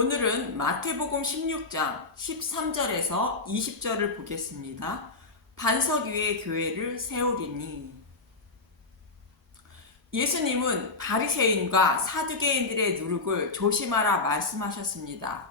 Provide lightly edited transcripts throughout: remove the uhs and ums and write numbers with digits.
오늘은 마태복음 16장 13절에서 20절을 보겠습니다. 반석 위에 교회를 세우리니. 예수님은 바리새인과 사두개인들의 누룩을 조심하라 말씀하셨습니다.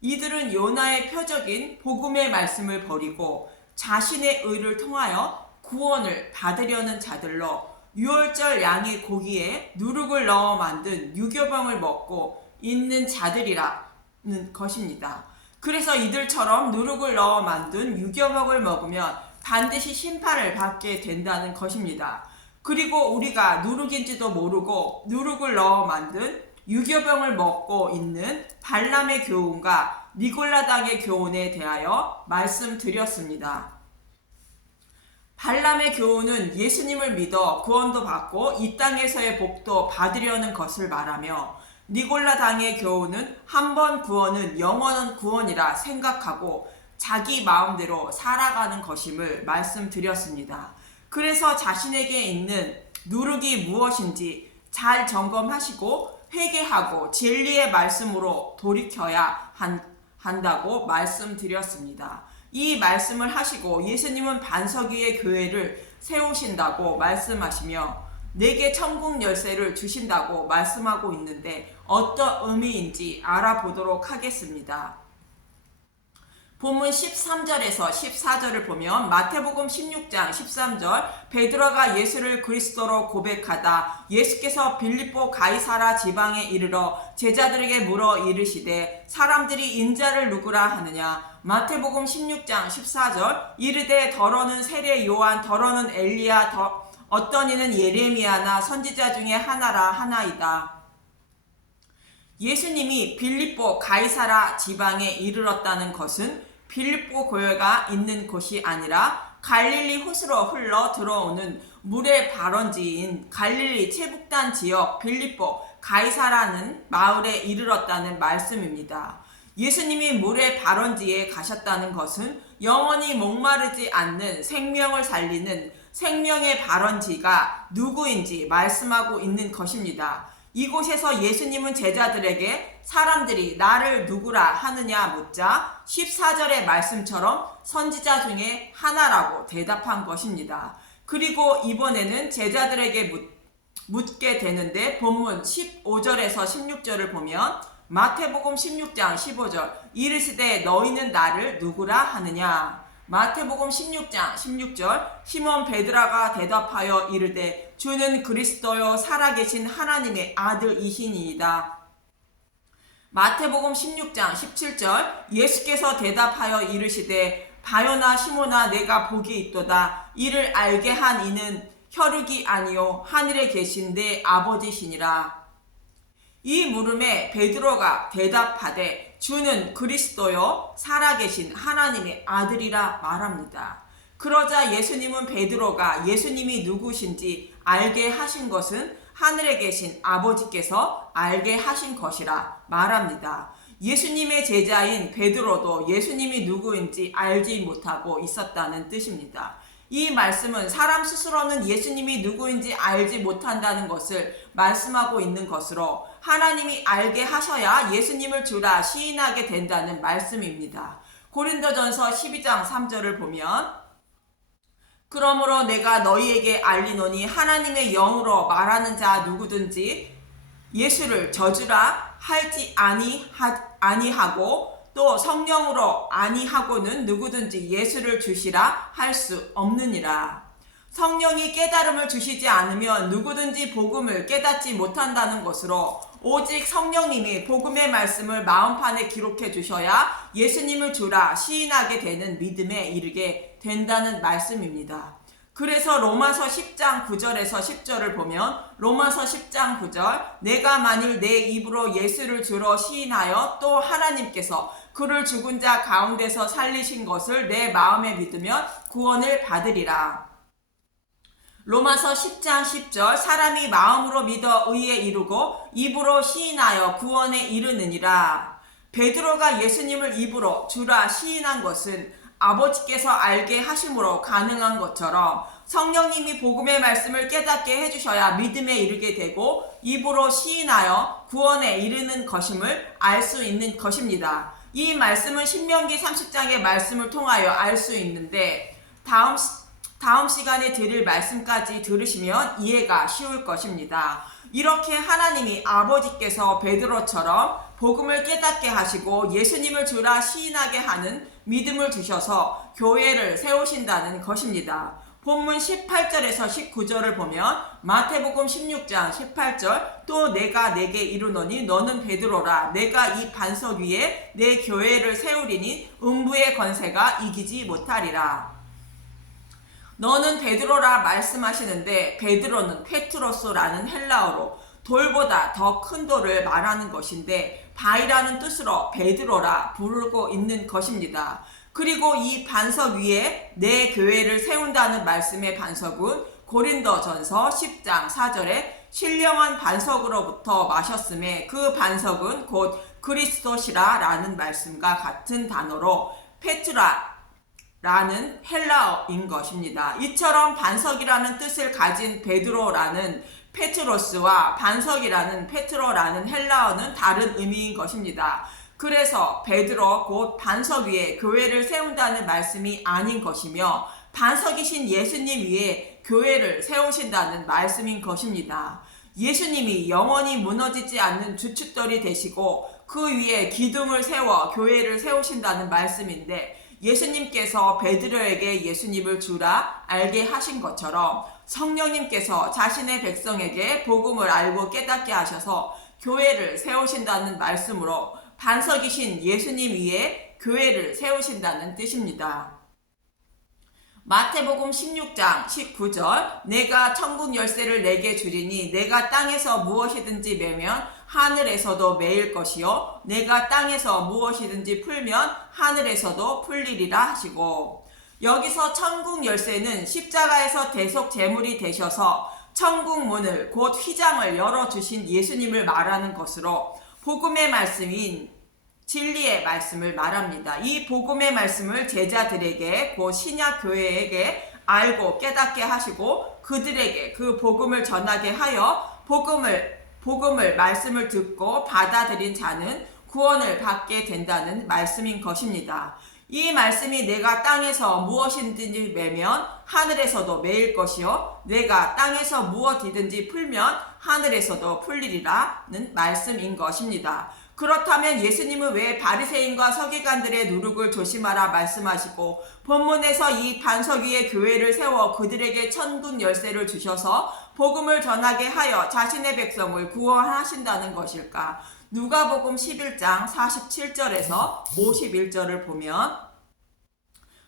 이들은 요나의 표적인 복음의 말씀을 버리고 자신의 의를 통하여 구원을 받으려는 자들로 유월절 양의 고기에 누룩을 넣어 만든 유교병을 먹고 있는 자들이라는 것입니다. 그래서 이들처럼 누룩을 넣어 만든 유교병을 먹으면 반드시 심판을 받게 된다는 것입니다. 그리고 우리가 누룩인지도 모르고 누룩을 넣어 만든 유교병을 먹고 있는 발람의 교훈과 니골라당의 교훈에 대하여 말씀드렸습니다. 발람의 교훈은 예수님을 믿어 구원도 받고 이 땅에서의 복도 받으려는 것을 말하며, 니골라당의 교훈은 한 번 구원은 영원한 구원이라 생각하고 자기 마음대로 살아가는 것임을 말씀드렸습니다. 그래서 자신에게 있는 누룩이 무엇인지 잘 점검하시고 회개하고 진리의 말씀으로 돌이켜야 한다고 말씀드렸습니다. 이 말씀을 하시고 예수님은 반석 위에 교회를 세우신다고 말씀하시며 내게 천국 열쇠를 주신다고 말씀하고 있는데 어떤 의미인지 알아보도록 하겠습니다. 본문 13절에서 14절을 보면 마태복음 16장 13절, 베드로가 예수를 그리스도로 고백하다 예수께서 빌립보 가이사라 지방에 이르러 제자들에게 물어 이르시되 사람들이 인자를 누구라 하느냐. 마태복음 16장 14절, 이르되 더러는 세례 요한, 더러는 엘리야, 어떤 이는 예레미야나 선지자 중에 하나라 하나이다. 예수님이 빌립보 가이사라 지방에 이르렀다는 것은 빌립보 교회가 있는 곳이 아니라 갈릴리 호수로 흘러 들어오는 물의 발원지인 갈릴리 최북단 지역 빌립보 가이사라는 마을에 이르렀다는 말씀입니다. 예수님이 물의 발원지에 가셨다는 것은 영원히 목마르지 않는 생명을 살리는 생명의 발원지가 누구인지 말씀하고 있는 것입니다. 이곳에서 예수님은 제자들에게 사람들이 나를 누구라 하느냐 묻자 14절의 말씀처럼 선지자 중에 하나라고 대답한 것입니다. 그리고 이번에는 제자들에게 묻게 되는데 본문 15절에서 16절을 보면 마태복음 16장 15절, 이르시되 너희는 나를 누구라 하느냐. 마태복음 16장 16절, 시몬 베드로가 대답하여 이르되 주는 그리스도요 살아계신 하나님의 아들이시니이다. 마태복음 16장 17절, 예수께서 대답하여 이르시되 바요나 시몬아 내가 복이 있도다. 이를 알게 한 이는 혈육이 아니요 하늘에 계신 내 아버지시니라. 이 물음에 베드로가 대답하되 주는 그리스도요 살아계신 하나님의 아들이라 말합니다. 그러자 예수님은 베드로가 예수님이 누구신지 알게 하신 것은 하늘에 계신 아버지께서 알게 하신 것이라 말합니다. 예수님의 제자인 베드로도 예수님이 누구인지 알지 못하고 있었다는 뜻입니다. 이 말씀은 사람 스스로는 예수님이 누구인지 알지 못한다는 것을 말씀하고 있는 것으로 하나님이 알게 하셔야 예수님을 주라 시인하게 된다는 말씀입니다. 고린도전서 12장 3절을 보면 그러므로 내가 너희에게 알리노니 하나님의 영으로 말하는 자 누구든지 예수를 저주라 할지 아니하고 또 성령으로 아니하고는 누구든지 예수를 주시라 할 수 없느니라. 성령이 깨달음을 주시지 않으면 누구든지 복음을 깨닫지 못한다는 것으로 오직 성령님이 복음의 말씀을 마음판에 기록해 주셔야 예수님을 주라 시인하게 되는 믿음에 이르게 된다는 말씀입니다. 그래서 로마서 10장 9절에서 10절을 보면 로마서 10장 9절, 내가 만일 내 입으로 예수를 주로 시인하여 또 하나님께서 그를 죽은 자 가운데서 살리신 것을 내 마음에 믿으면 구원을 받으리라. 로마서 10장 10절, 사람이 마음으로 믿어 의에 이르고 입으로 시인하여 구원에 이르느니라. 베드로가 예수님을 입으로 주라 시인한 것은 아버지께서 알게 하심으로 가능한 것처럼 성령님이 복음의 말씀을 깨닫게 해주셔야 믿음에 이르게 되고 입으로 시인하여 구원에 이르는 것임을 알 수 있는 것입니다. 이 말씀은 신명기 30장의 말씀을 통하여 알 수 있는데 다음 시간에 드릴 말씀까지 들으시면 이해가 쉬울 것입니다. 이렇게 하나님이 아버지께서 베드로처럼 복음을 깨닫게 하시고 예수님을 주라 시인하게 하는 믿음을 주셔서 교회를 세우신다는 것입니다. 본문 18절에서 19절을 보면 마태복음 16장 18절 또 내가 내게 이르노니 너는 베드로라 내가 이 반석 위에 내 교회를 세우리니 음부의 권세가 이기지 못하리라. 너는 베드로라 말씀하시는데 베드로는 페트로스라는 헬라어로 돌보다 더 큰 돌을 말하는 것인데 바위라는 뜻으로 베드로라 부르고 있는 것입니다. 그리고 이 반석 위에 내 교회를 세운다는 말씀의 반석은 고린도전서 10장 4절에 신령한 반석으로부터 마셨음에 그 반석은 곧 그리스도시라 라는 말씀과 같은 단어로 페트라 라는 헬라어인 것입니다. 이처럼 반석이라는 뜻을 가진 베드로라는 페트로스와 반석이라는 페트로라는 헬라어는 다른 의미인 것입니다. 그래서 베드로 곧 반석 위에 교회를 세운다는 말씀이 아닌 것이며 반석이신 예수님 위에 교회를 세우신다는 말씀인 것입니다. 예수님이 영원히 무너지지 않는 주춧돌이 되시고 그 위에 기둥을 세워 교회를 세우신다는 말씀인데 예수님께서 베드로에게 예수님을 주라 알게 하신 것처럼 성령님께서 자신의 백성에게 복음을 알고 깨닫게 하셔서 교회를 세우신다는 말씀으로 반석이신 예수님 위에 교회를 세우신다는 뜻입니다. 마태복음 16장 19절 내가 천국 열쇠를 내게 주리니 내가 땅에서 무엇이든지 매면 하늘에서도 매일 것이요 내가 땅에서 무엇이든지 풀면 하늘에서도 풀리리라 하시고 여기서 천국 열쇠는 십자가에서 대속 제물이 되셔서 천국 문을 곧 휘장을 열어주신 예수님을 말하는 것으로 복음의 말씀인 진리의 말씀을 말합니다. 이 복음의 말씀을 제자들에게 곧 신약 교회에게 알고 깨닫게 하시고 그들에게 그 복음을 전하게 하여 복음을 말씀을 듣고 받아들인 자는 구원을 받게 된다는 말씀인 것입니다. 이 말씀이 내가 땅에서 무엇이든지 매면 하늘에서도 매일 것이요 내가 땅에서 무엇이든지 풀면 하늘에서도 풀리리라는 말씀인 것입니다. 그렇다면 예수님은 왜 바리새인과 서기관들의 누룩을 조심하라 말씀하시고 본문에서 이 반석 위에 교회를 세워 그들에게 천국 열쇠를 주셔서 복음을 전하게 하여 자신의 백성을 구원하신다는 것일까? 누가복음 11장 47절에서 51절을 보면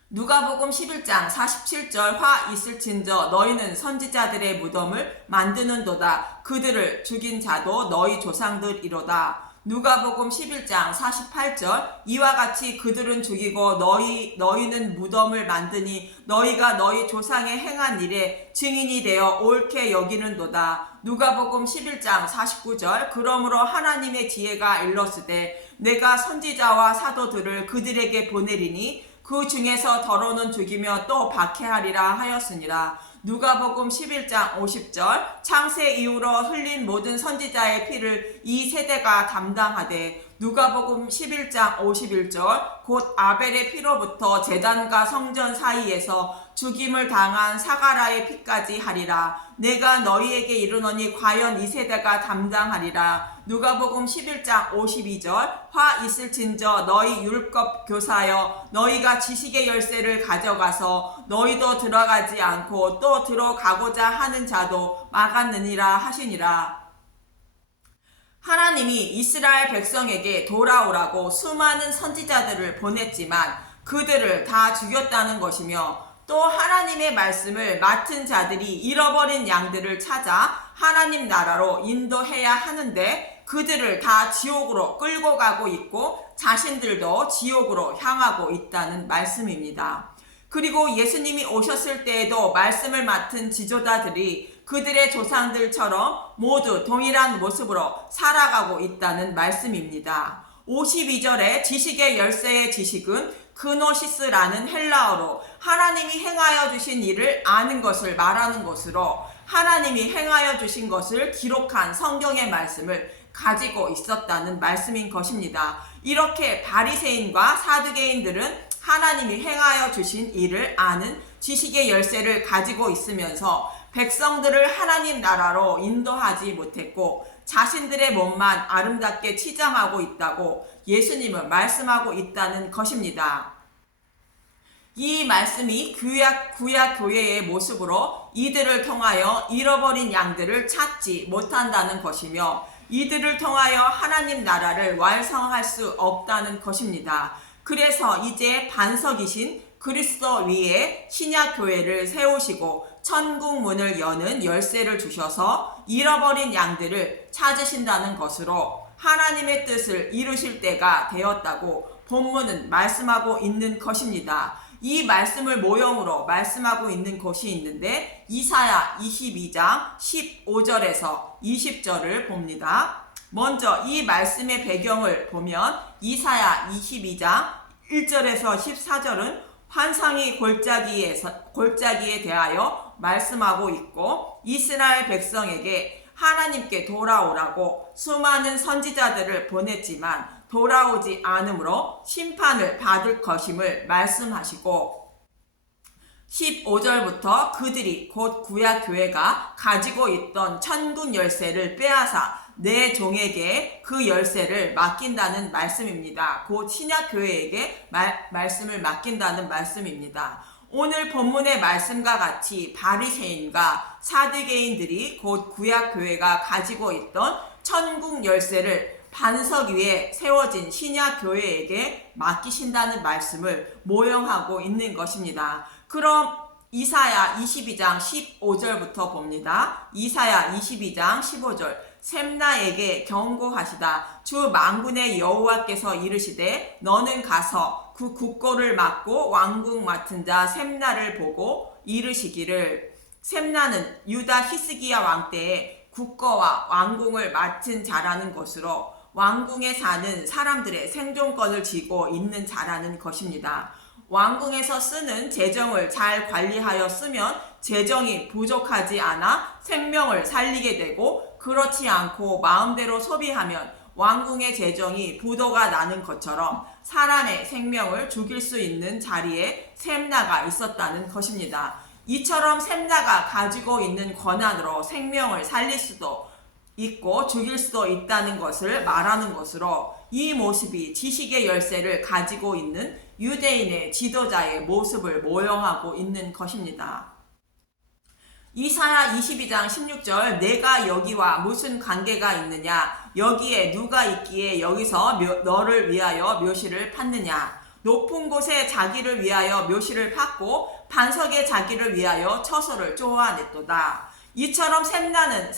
누가복음 11장 47절 화 있을진저 너희는 선지자들의 무덤을 만드는도다 그들을 죽인 자도 너희 조상들이로다. 누가복음 11장 48절 이와 같이 그들은 죽이고 너희는 무덤을 만드니 너희가 너희 조상의 행한 일에 증인이 되어 옳게 여기는도다. 누가복음 11장 49절 그러므로 하나님의 지혜가 일렀으되 내가 선지자와 사도들을 그들에게 보내리니 그 중에서 더러는 죽이며 또 박해하리라 하였으니라. 누가복음 11장 50절 창세 이후로 흘린 모든 선지자의 피를 이 세대가 담당하되 누가복음 11장 51절 곧 아벨의 피로부터 제단과 성전 사이에서 죽임을 당한 사가라의 피까지 하리라. 내가 너희에게 이르노니 과연 이 세대가 담당하리라. 누가복음 11장 52절 화 있을진저 너희 율법 교사여 너희가 지식의 열쇠를 가져가서 너희도 들어가지 않고 또 들어가고자 하는 자도 막았느니라 하시니라. 하나님이 이스라엘 백성에게 돌아오라고 수많은 선지자들을 보냈지만 그들을 다 죽였다는 것이며 또 하나님의 말씀을 맡은 자들이 잃어버린 양들을 찾아 하나님 나라로 인도해야 하는데 그들을 다 지옥으로 끌고 가고 있고 자신들도 지옥으로 향하고 있다는 말씀입니다. 그리고 예수님이 오셨을 때에도 말씀을 맡은 지도자들이 그들의 조상들처럼 모두 동일한 모습으로 살아가고 있다는 말씀입니다. 52절에 지식의 열쇠의 지식은 그노시스라는 헬라어로 하나님이 행하여 주신 일을 아는 것을 말하는 것으로 하나님이 행하여 주신 것을 기록한 성경의 말씀을 가지고 있었다는 말씀인 것입니다. 이렇게 바리새인과 사두개인들은 하나님이 행하여 주신 일을 아는 지식의 열쇠를 가지고 있으면서 백성들을 하나님 나라로 인도하지 못했고 자신들의 몸만 아름답게 치장하고 있다고 예수님은 말씀하고 있다는 것입니다. 이 말씀이 구약 교회의 모습으로 이들을 통하여 잃어버린 양들을 찾지 못한다는 것이며 이들을 통하여 하나님 나라를 완성할 수 없다는 것입니다. 그래서 이제 반석이신 그리스도 위에 신약 교회를 세우시고 천국 문을 여는 열쇠를 주셔서 잃어버린 양들을 찾으신다는 것으로 하나님의 뜻을 이루실 때가 되었다고 본문은 말씀하고 있는 것입니다. 이 말씀을 모형으로 말씀하고 있는 것이 있는데 이사야 22장 15절에서 20절을 봅니다. 먼저 이 말씀의 배경을 보면 이사야 22장 1절에서 14절은 환상이 골짜기에 대하여 말씀하고 있고 이스라엘 백성에게 하나님께 돌아오라고 수많은 선지자들을 보냈지만 돌아오지 않으므로 심판을 받을 것임을 말씀하시고 15절부터 그들이 곧 구약교회가 가지고 있던 천국 열쇠를 빼앗아 내 종에게 그 열쇠를 맡긴다는 말씀입니다. 곧 신약교회에게 말씀을 맡긴다는 말씀입니다. 오늘 본문의 말씀과 같이 바리새인과 사두개인들이 곧 구약교회가 가지고 있던 천국 열쇠를 반석 위에 세워진 신약교회에게 맡기신다는 말씀을 모형하고 있는 것입니다. 그럼 이사야 22장 15절부터 봅니다. 이사야 22장 15절 셈나에게 경고하시다. 주 만군의 여호와께서 이르시되 너는 가서 그 국고를 맡고 왕궁 맡은 자 셈나를 보고 이르시기를 셈나는 유다 히스기야 왕 때에 국거와 왕궁을 맡은 자라는 것으로 왕궁에 사는 사람들의 생존권을 쥐고 있는 자라는 것입니다. 왕궁에서 쓰는 재정을 잘 관리하여 쓰면 재정이 부족하지 않아 생명을 살리게 되고 그렇지 않고 마음대로 소비하면 왕궁의 재정이 부도가 나는 것처럼 사람의 생명을 죽일 수 있는 자리에 셈나가 있었다는 것입니다. 이처럼 셈나가 가지고 있는 권한으로 생명을 살릴 수도 있고 죽일 수도 있다는 것을 말하는 것으로 이 모습이 지식의 열쇠를 가지고 있는 유대인의 지도자의 모습을 모형하고 있는 것입니다. 이사야 22장 16절 내가 여기와 무슨 관계가 있느냐 여기에 누가 있기에 여기서 너를 위하여 묘시를 팠느냐 높은 곳에 자기를 위하여 묘시를 팠고 반석에 자기를 위하여 처소를 쪼아냈도다. 이처럼 셈나는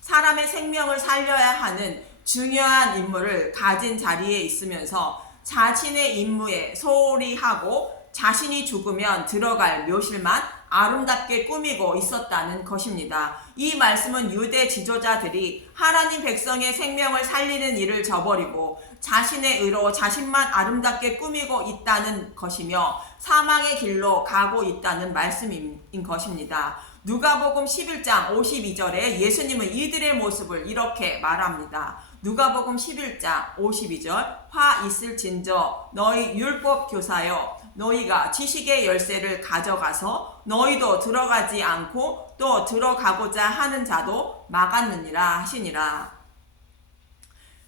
사람의 생명을 살려야 하는 중요한 임무를 가진 자리에 있으면서 자신의 임무에 소홀히 하고 자신이 죽으면 들어갈 묘실만 아름답게 꾸미고 있었다는 것입니다. 이 말씀은 유대 지도자들이 하나님 백성의 생명을 살리는 일을 저버리고 자신의 의로 자신만 아름답게 꾸미고 있다는 것이며 사망의 길로 가고 있다는 말씀인 것입니다. 누가복음 11장 52절에 예수님은 이들의 모습을 이렇게 말합니다. 누가복음 11장 52절 화 있을진저 너희 율법 교사여 너희가 지식의 열쇠를 가져가서 너희도 들어가지 않고 또 들어가고자 하는 자도 막았느니라 하시니라.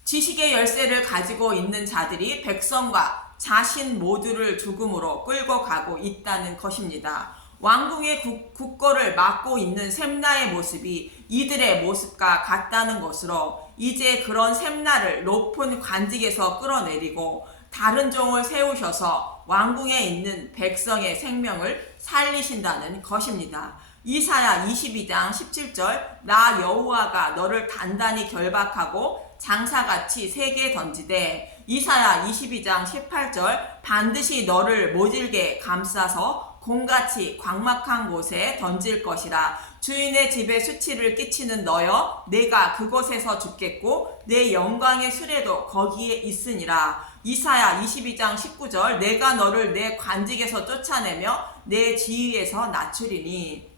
지식의 열쇠를 가지고 있는 자들이 백성과 자신 모두를 죽음으로 끌고 가고 있다는 것입니다. 왕궁의 국고를 맡고 있는 셈나의 모습이 이들의 모습과 같다는 것으로 이제 그런 셈나를 높은 관직에서 끌어내리고 다른 종을 세우셔서 왕궁에 있는 백성의 생명을 살리신다는 것입니다. 이사야 22장 17절 나 여호와가 너를 단단히 결박하고 장사같이 세게 던지되 이사야 22장 18절 반드시 너를 모질게 감싸서 공같이 광막한 곳에 던질 것이라. 주인의 집에 수치를 끼치는 너여, 내가 그곳에서 죽겠고 내 영광의 수레도 거기에 있으니라. 이사야 22장 19절. 내가 너를 내 관직에서 쫓아내며 내 지위에서 낮추리니.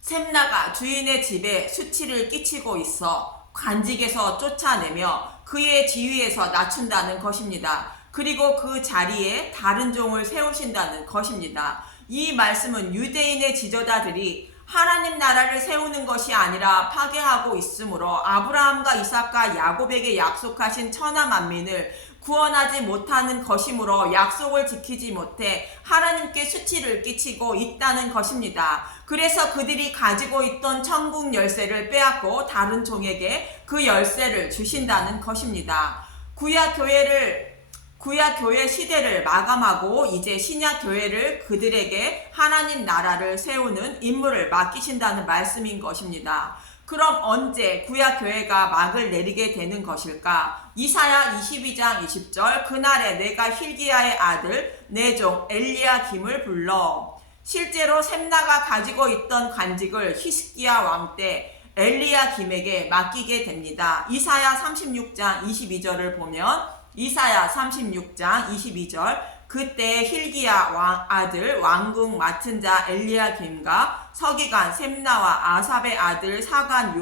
샘나가 주인의 집에 수치를 끼치고 있어 관직에서 쫓아내며 그의 지위에서 낮춘다는 것입니다. 그리고 그 자리에 다른 종을 세우신다는 것입니다. 이 말씀은 유대인의 지도자들이 하나님 나라를 세우는 것이 아니라 파괴하고 있으므로 아브라함과 이삭과 야곱에게 약속하신 천하 만민을 구원하지 못하는 것이므로 약속을 지키지 못해 하나님께 수치를 끼치고 있다는 것입니다. 그래서 그들이 가지고 있던 천국 열쇠를 빼앗고 다른 종에게 그 열쇠를 주신다는 것입니다. 구약 교회 시대를 마감하고 이제 신약 교회를 그들에게 하나님 나라를 세우는 임무를 맡기신다는 말씀인 것입니다. 그럼 언제 구약 교회가 막을 내리게 되는 것일까? 이사야 22장 20절. 그날에 내가 힐기야의 아들 내 종 엘리야김을 불러. 실제로 셈나가 가지고 있던 관직을 히스기야 왕 때 엘리야김에게 맡기게 됩니다. 이사야 36장 22절을 보면 이사야 36장 22절. 그때 힐기야 왕 아들 왕궁 맡은 자 엘리야김과 서기관 셈나와 아삽의 아들 사관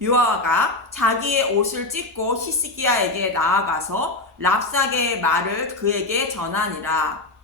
요아가 자기의 옷을 찢고 히스기야에게 나아가서 랍사게의 말을 그에게 전하니라.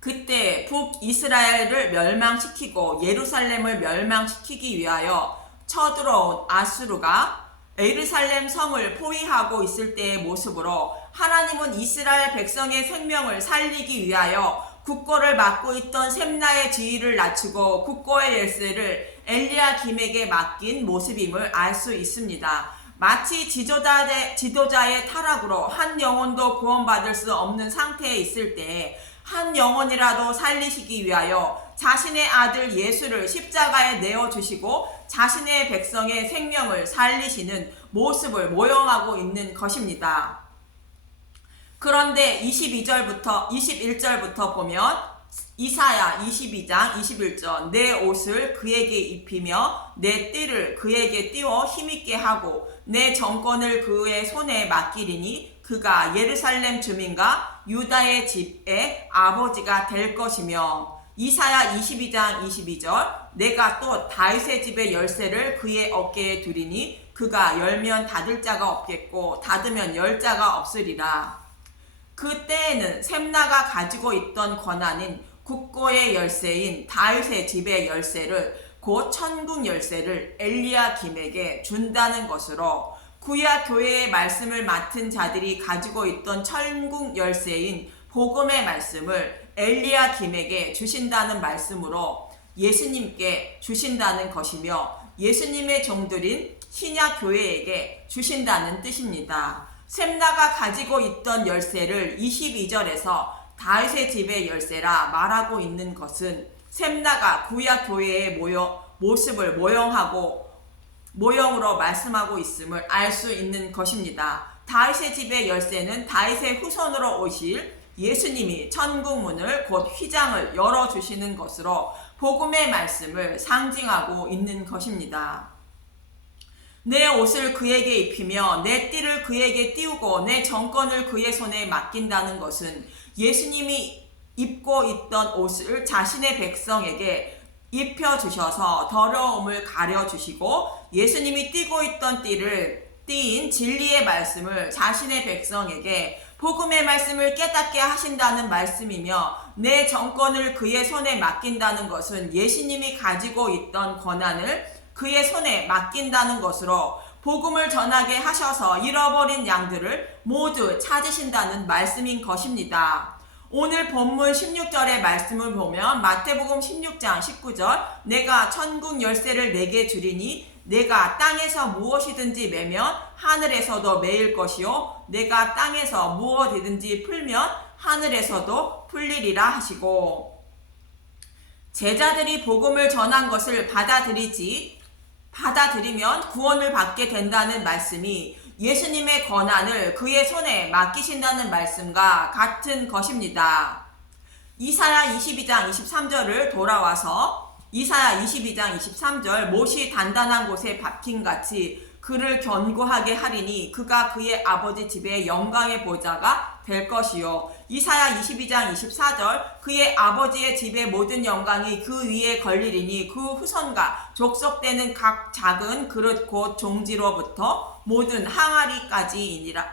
그때 북이스라엘을 멸망시키고 예루살렘을 멸망시키기 위하여 쳐들어온 아수르가 예루살렘 성을 포위하고 있을 때의 모습으로 하나님은 이스라엘 백성의 생명을 살리기 위하여 국고를 맡고 있던 셈나의 지위를 낮추고 국고의 열쇠를 엘리야김에게 맡긴 모습임을 알 수 있습니다. 마치 지도자의 타락으로 한 영혼도 구원받을 수 없는 상태에 있을 때 한 영혼이라도 살리시기 위하여 자신의 아들 예수를 십자가에 내어주시고 자신의 백성의 생명을 살리시는 모습을 모형하고 있는 것입니다. 그런데 21절부터 보면 이사야 22장 21절. 내 옷을 그에게 입히며 내 띠를 그에게 띄워 힘있게 하고 내 정권을 그의 손에 맡기리니 그가 예루살렘 주민과 유다의 집의 아버지가 될 것이며. 이사야 22장 22절. 내가 또 다윗의 집의 열쇠를 그의 어깨에 두리니 그가 열면 닫을 자가 없겠고 닫으면 열 자가 없으리라. 그때에는 셈나가 가지고 있던 권한인 국고의 열쇠인 다윗의 집의 열쇠를 곧 천국 열쇠를 엘리야김에게 준다는 것으로 구약 교회의 말씀을 맡은 자들이 가지고 있던 천국 열쇠인 복음의 말씀을 엘리야김에게 주신다는 말씀으로 예수님께 주신다는 것이며 예수님의 종들인 신약 교회에게 주신다는 뜻입니다. 셈나가 가지고 있던 열쇠를 22절에서 다윗의 집의 열쇠라 말하고 있는 것은 셈나가 구약 교회의 모습을 모형으로 말씀하고 있음을 알 수 있는 것입니다. 다윗의 집의 열쇠는 다윗의 후손으로 오실 예수님이 천국 문을 곧 휘장을 열어주시는 것으로 복음의 말씀을 상징하고 있는 것입니다. 내 옷을 그에게 입히며 내 띠를 그에게 띄우고 내 정권을 그의 손에 맡긴다는 것은 예수님이 입고 있던 옷을 자신의 백성에게 입혀주셔서 더러움을 가려주시고 예수님이 띠고 있던 띠인 진리의 말씀을 자신의 백성에게 복음의 말씀을 깨닫게 하신다는 말씀이며 내 정권을 그의 손에 맡긴다는 것은 예수님이 가지고 있던 권한을 그의 손에 맡긴다는 것으로 복음을 전하게 하셔서 잃어버린 양들을 모두 찾으신다는 말씀인 것입니다. 오늘 본문 16절의 말씀을 보면 마태복음 16장 19절. 내가 천국 열쇠를 내게 주리니 내가 땅에서 무엇이든지 매면 하늘에서도 매일 것이요 내가 땅에서 무엇이든지 풀면 하늘에서도 풀리리라 하시고, 제자들이 복음을 전한 것을 받아들이면 구원을 받게 된다는 말씀이 예수님의 권한을 그의 손에 맡기신다는 말씀과 같은 것입니다. 이사야 22장 23절을 돌아와서 이사야 22장 23절 못이 단단한 곳에 박힌 같이 그를 견고하게 하리니 그가 그의 아버지 집의 영광의 보좌가 될 것이요. 이사야 22장 24절 그의 아버지의 집의 모든 영광이 그 위에 걸리리니 그 후손과 족속되는 각 작은 그릇 곧 종지로부터 모든 항아리까지이니라.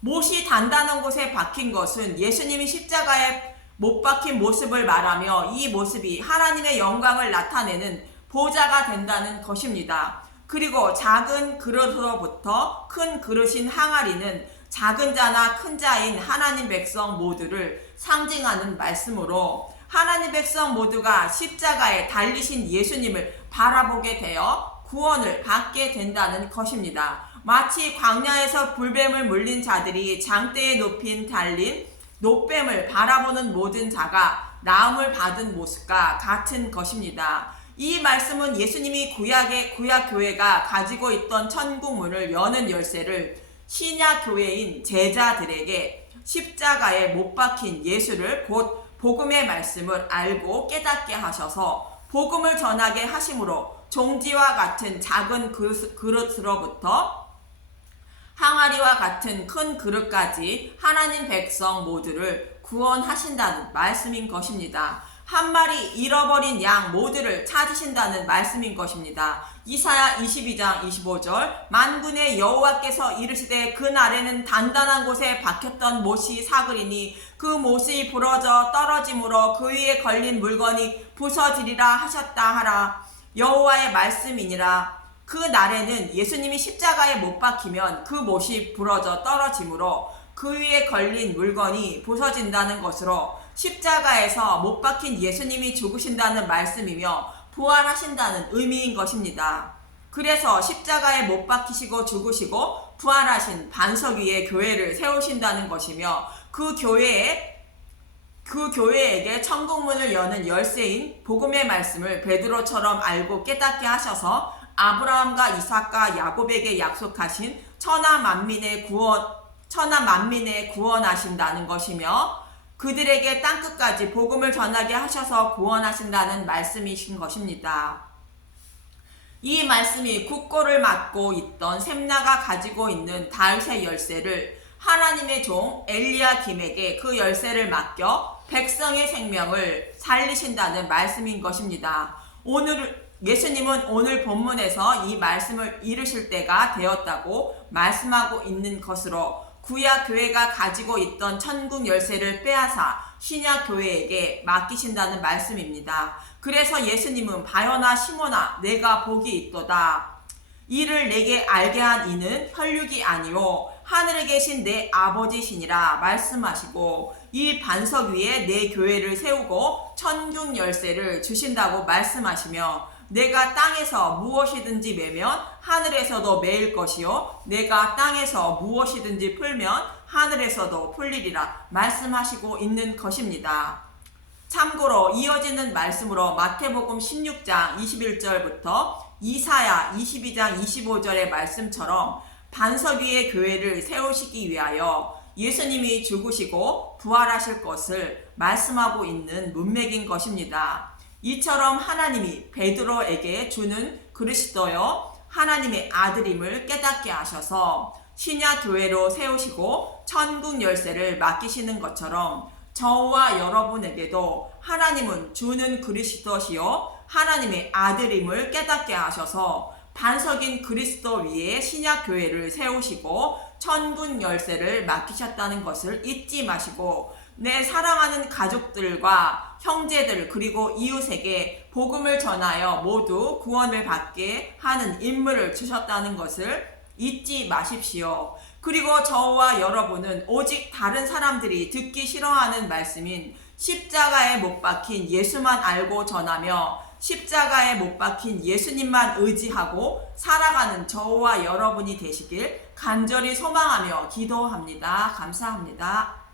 못이 단단한 곳에 박힌 것은 예수님이 십자가에 못 박힌 모습을 말하며 이 모습이 하나님의 영광을 나타내는 보좌가 된다는 것입니다. 그리고 작은 그릇으로부터 큰 그릇인 항아리는 작은 자나 큰 자인 하나님 백성 모두를 상징하는 말씀으로 하나님 백성 모두가 십자가에 달리신 예수님을 바라보게 되어 구원을 받게 된다는 것입니다. 마치 광야에서 불뱀을 물린 자들이 장대에 높인 달린 노뱀을 바라보는 모든 자가 나음을 받은 모습과 같은 것입니다. 이 말씀은 예수님이 구약 교회가 가지고 있던 천국 문을 여는 열쇠를 신약 교회인 제자들에게 십자가에 못 박힌 예수를 곧 복음의 말씀을 알고 깨닫게 하셔서 복음을 전하게 하심으로 종지와 같은 작은 그릇으로부터 항아리와 같은 큰 그릇까지 하나님 백성 모두를 구원하신다는 말씀인 것입니다. 한 마리 잃어버린 양 모두를 찾으신다는 말씀인 것입니다. 이사야 22장 25절 만군의 여호와께서 이르시되 그날에는 단단한 곳에 박혔던 못이 사그리니 그 못이 부러져 떨어짐으로 그 위에 걸린 물건이 부서지리라 하셨다 하라. 여호와의 말씀이니라. 그 날에는 예수님이 십자가에 못 박히면 그 못이 부러져 떨어짐으로 그 위에 걸린 물건이 부서진다는 것으로 십자가에서 못 박힌 예수님이 죽으신다는 말씀이며 부활하신다는 의미인 것입니다. 그래서 십자가에 못 박히시고 죽으시고 부활하신 반석 위에 교회를 세우신다는 것이며 그 교회에게 천국문을 여는 열쇠인 복음의 말씀을 베드로처럼 알고 깨닫게 하셔서 아브라함과 이삭과 야곱에게 약속하신 천하 만민의 구원하신다는 것이며 그들에게 땅끝까지 복음을 전하게 하셔서 구원하신다는 말씀이신 것입니다. 이 말씀이 국고를 맡고 있던 셈나가 가지고 있는 다윗의 열쇠를 하나님의 종 엘리야김에게 그 열쇠를 맡겨 백성의 생명을 살리신다는 말씀인 것입니다. 예수님은 오늘 본문에서 이 말씀을 이루실 때가 되었다고 말씀하고 있는 것으로 구약 교회가 가지고 있던 천국 열쇠를 빼앗아 신약 교회에게 맡기신다는 말씀입니다. 그래서 예수님은 바요나 시몬아 내가 복이 있도다. 이를 내게 알게 한 이는 혈육이 아니요 하늘에 계신 내 아버지시니라 말씀하시고 이 반석 위에 내 교회를 세우고 천국 열쇠를 주신다고 말씀하시며 내가 땅에서 무엇이든지 매면 하늘에서도 매일 것이요 내가 땅에서 무엇이든지 풀면 하늘에서도 풀리리라 말씀하시고 있는 것입니다. 참고로 이어지는 말씀으로 마태복음 16장 21절부터 이사야 22장 25절의 말씀처럼 반석 위에 교회를 세우시기 위하여 예수님이 죽으시고 부활하실 것을 말씀하고 있는 문맥인 것입니다. 이처럼 하나님이 베드로에게 주는 그리스도여 하나님의 아들임을 깨닫게 하셔서 신약 교회로 세우시고 천국 열쇠를 맡기시는 것처럼 저와 여러분에게도 하나님은 주는 그리스도시요 하나님의 아들임을 깨닫게 하셔서 반석인 그리스도 위에 신약 교회를 세우시고 천국 열쇠를 맡기셨다는 것을 잊지 마시고 내 사랑하는 가족들과 형제들 그리고 이웃에게 복음을 전하여 모두 구원을 받게 하는 임무를 주셨다는 것을 잊지 마십시오. 그리고 저와 여러분은 오직 다른 사람들이 듣기 싫어하는 말씀인 십자가에 못 박힌 예수만 알고 전하며 십자가에 못 박힌 예수님만 의지하고 살아가는 저와 여러분이 되시길 간절히 소망하며 기도합니다. 감사합니다.